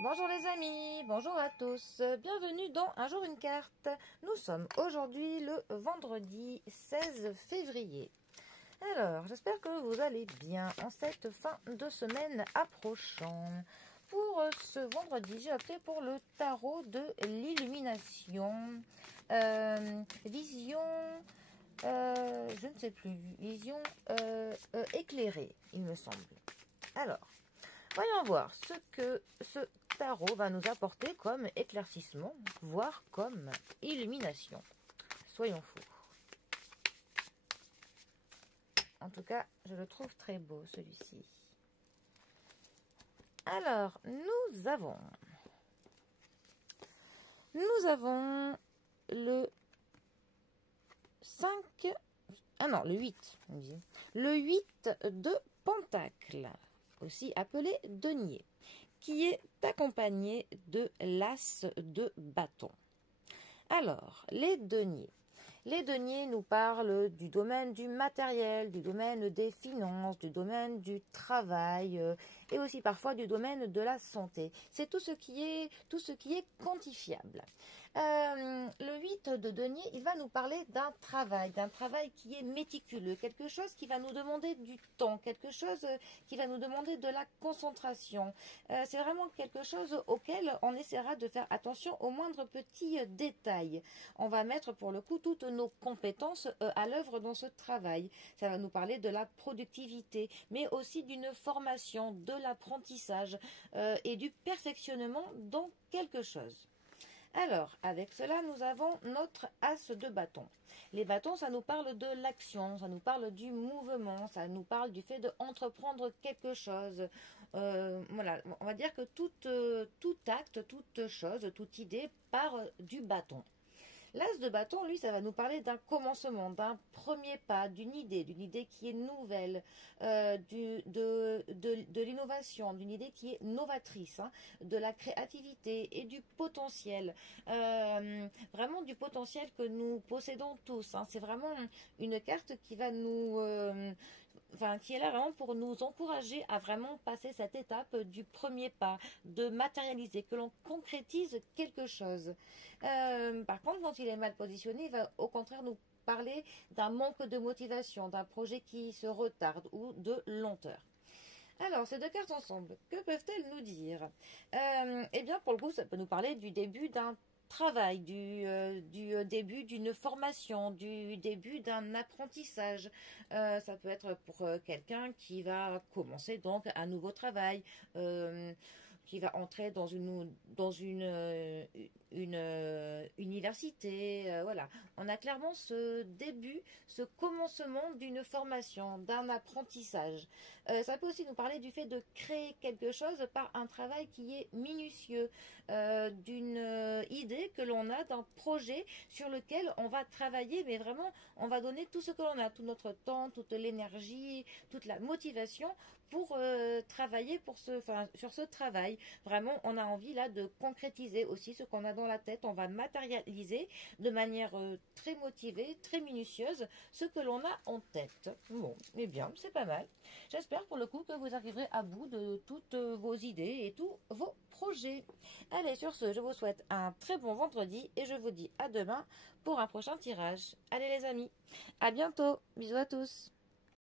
Bonjour les amis, bonjour à tous, bienvenue dans Un jour une carte. Nous sommes aujourd'hui le vendredi 16 février. Alors, j'espère que vous allez bien en cette fin de semaine approchant. Pour ce vendredi, j'ai opté pour le tarot de l'illumination, vision, je ne sais plus, vision éclairée, il me semble. Alors, voyons voir ce que ce tarot va nous apporter comme éclaircissement, voire comme illumination. Soyons fous. En tout cas, je le trouve très beau, celui-ci. Alors, nous avons le 5... Ah non, le 8, on dit. Le 8 de Pentacle, aussi appelé denier, qui est accompagné de l'as de bâton. Alors, les deniers. Les deniers nous parlent du domaine du matériel, du domaine des finances, du domaine du travail et aussi parfois du domaine de la santé. C'est tout ce qui est quantifiable. Le 8 de denier, il va nous parler d'un travail qui est méticuleux, quelque chose qui va nous demander du temps, quelque chose qui va nous demander de la concentration. C'est vraiment quelque chose auquel on essaiera de faire attention aux moindres petits détails. On va mettre pour le coup toutes nos compétences à l'œuvre dans ce travail. Ça va nous parler de la productivité, mais aussi d'une formation, de l'apprentissage et du perfectionnement dans quelque chose. Alors, avec cela, nous avons notre as de bâton. Les bâtons, ça nous parle de l'action, ça nous parle du mouvement, ça nous parle du fait d'entreprendre quelque chose. Voilà, on va dire que tout acte, toute chose, toute idée part du bâton. L'as de bâton, lui, ça va nous parler d'un commencement, d'un premier pas, d'une idée qui est nouvelle, de l'innovation, d'une idée qui est novatrice, hein, de la créativité et du potentiel. Vraiment du potentiel que nous possédons tous. Hein. C'est vraiment une carte qui va nous... qui est là vraiment pour nous encourager à vraiment passer cette étape du premier pas, de matérialiser, que l'on concrétise quelque chose. Par contre, quand il est mal positionné, il va au contraire nous parler d'un manque de motivation, d'un projet qui se retarde ou de lenteur. Alors, ces deux cartes ensemble, que peuvent-elles nous dire? Eh bien, pour le coup, ça peut nous parler du début d'un travail, du début d'une formation, du début d'un apprentissage. Ça peut être pour quelqu'un qui va commencer donc un nouveau travail, qui va entrer dans une université. Voilà, on a clairement ce début, ce commencement d'une formation, d'un apprentissage. Ça peut aussi nous parler du fait de créer quelque chose par un travail qui est minutieux, d'une idée que l'on a, d'un projet sur lequel on va travailler, mais vraiment on va donner tout ce que l'on a, tout notre temps, toute l'énergie, toute la motivation pour travailler sur ce travail. Vraiment, on a envie là de concrétiser aussi ce qu'on a dans la tête. On va matérialiser de manière très motivée, très minutieuse, ce que l'on a en tête. Bon, eh bien, c'est pas mal. J'espère pour le coup que vous arriverez à bout de toutes vos idées et tous vos projets. Allez, sur ce, je vous souhaite un très bon vendredi et je vous dis à demain pour un prochain tirage. Allez les amis, à bientôt. Bisous à tous.